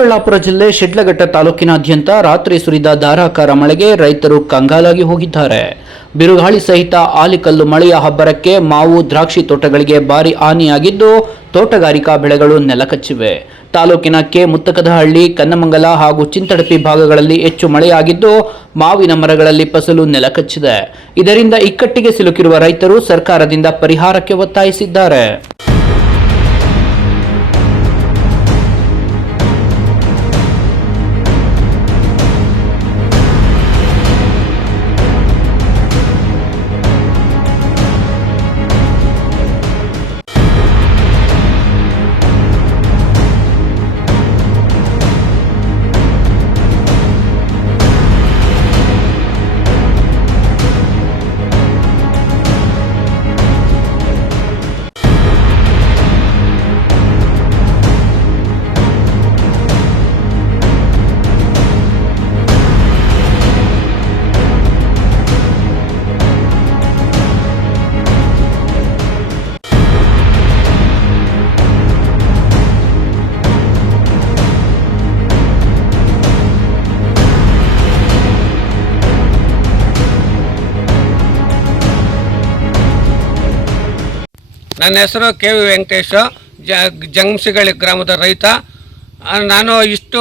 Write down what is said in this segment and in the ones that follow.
ಚಿಕ್ಕಬಳ್ಳಾಪುರ ಜಿಲ್ಲೆ ಶಿಡ್ಲಘಟ್ಟ ತಾಲೂಕಿನಾದ್ಯಂತ ರಾತ್ರಿ ಸುರಿದ ಧಾರಾಕಾರ ಮಳೆಗೆ ರೈತರು ಕಂಗಾಲಾಗಿ ಹೋಗಿದ್ದಾರೆ. ಬಿರುಗಾಳಿ ಸಹಿತ ಆಲಿಕಲ್ಲು ಮಳೆಯ ಅಬ್ಬರಕ್ಕೆ ಮಾವು ದ್ರಾಕ್ಷಿ ತೋಟಗಳಿಗೆ ಭಾರಿ ಹಾನಿಯಾಗಿದ್ದು ತೋಟಗಾರಿಕಾ ಬೆಳೆಗಳು ನೆಲಕಚ್ಚಿವೆ. ತಾಲೂಕಿನ ಕೆ ಮುತ್ತಕದಹಳ್ಳಿ, ಕನ್ನಮಂಗಲ ಹಾಗೂ ಚಿಂತಡಪಿ ಭಾಗಗಳಲ್ಲಿ ಹೆಚ್ಚು ಮಳೆಯಾಗಿದ್ದು ಮಾವಿನ ಮರಗಳಲ್ಲಿ ಫಸಲು ನೆಲಕಚ್ಚಿದೆ. ಇದರಿಂದ ಇಕ್ಕಟ್ಟಿಗೆ ಸಿಲುಕಿರುವ ರೈತರು ಸರ್ಕಾರದಿಂದ ಪರಿಹಾರಕ್ಕೆ ಒತ್ತಾಯಿಸಿದ್ದಾರೆ. ನನ್ನ ಹೆಸರು ಕೆ ವಿ ವೆಂಕಟೇಶ, ಜಂಗಮಸಿಗಳಿ ಗ್ರಾಮದ ರೈತ. ನಾನು ಇಷ್ಟು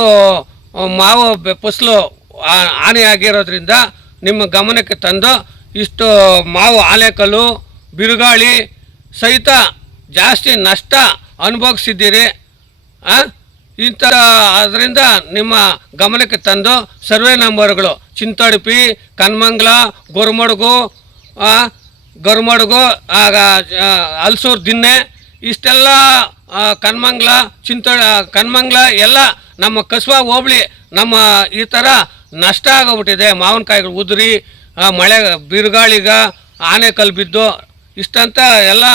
ಮಾವು ಫಸಲು ಹಾನಿಯಾಗಿರೋದ್ರಿಂದ ನಿಮ್ಮ ಗಮನಕ್ಕೆ ತಂದು ಇಷ್ಟು ಮಾವು ಆಲೆಕಲ್ಲು ಬಿರುಗಾಳಿ ಸಹಿತ ಜಾಸ್ತಿ ನಷ್ಟ ಅನುಭವಿಸಿದ್ದೀರಿ. ಅದರಿಂದ ನಿಮ್ಮ ಗಮನಕ್ಕೆ ತಂದು ಸರ್ವೆ ನಂಬರ್ಗಳು ಚಿಂತಡಪಿ, ಕನ್ಮಂಗ್ಲ, ಗೊರಮಡುಗು, ಹಲಸೂರು ದಿನ್ನೆ ಇಷ್ಟೆಲ್ಲ ಕನ್ಮಂಗ್ಲ ಎಲ್ಲ ನಮ್ಮ ಕಸ್ಬಾ ಹೋಬಳಿ ನಮ್ಮ ಈ ಥರ ನಷ್ಟ ಆಗೋಗ್ಬಿಟ್ಟಿದೆ. ಮಾವಿನಕಾಯಿಗಳು ಉದುರಿ ಮಳೆ ಬಿರುಗಾಳಿಗ ಆನೆಕಲ್ಲು ಬಿದ್ದು ಇಷ್ಟಂತ ಎಲ್ಲ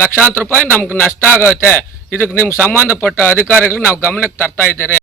ಲಕ್ಷಾಂತರ ರೂಪಾಯಿ ನಮ್ಗೆ ನಷ್ಟ ಆಗುತ್ತೆ. ಇದಕ್ಕೆ ನಿಮ್ಗೆ ಸಂಬಂಧಪಟ್ಟ ಅಧಿಕಾರಿಗಳು ನಾವು ಗಮನಕ್ಕೆ ತರ್ತಾ ಇದ್ದೀರಿ.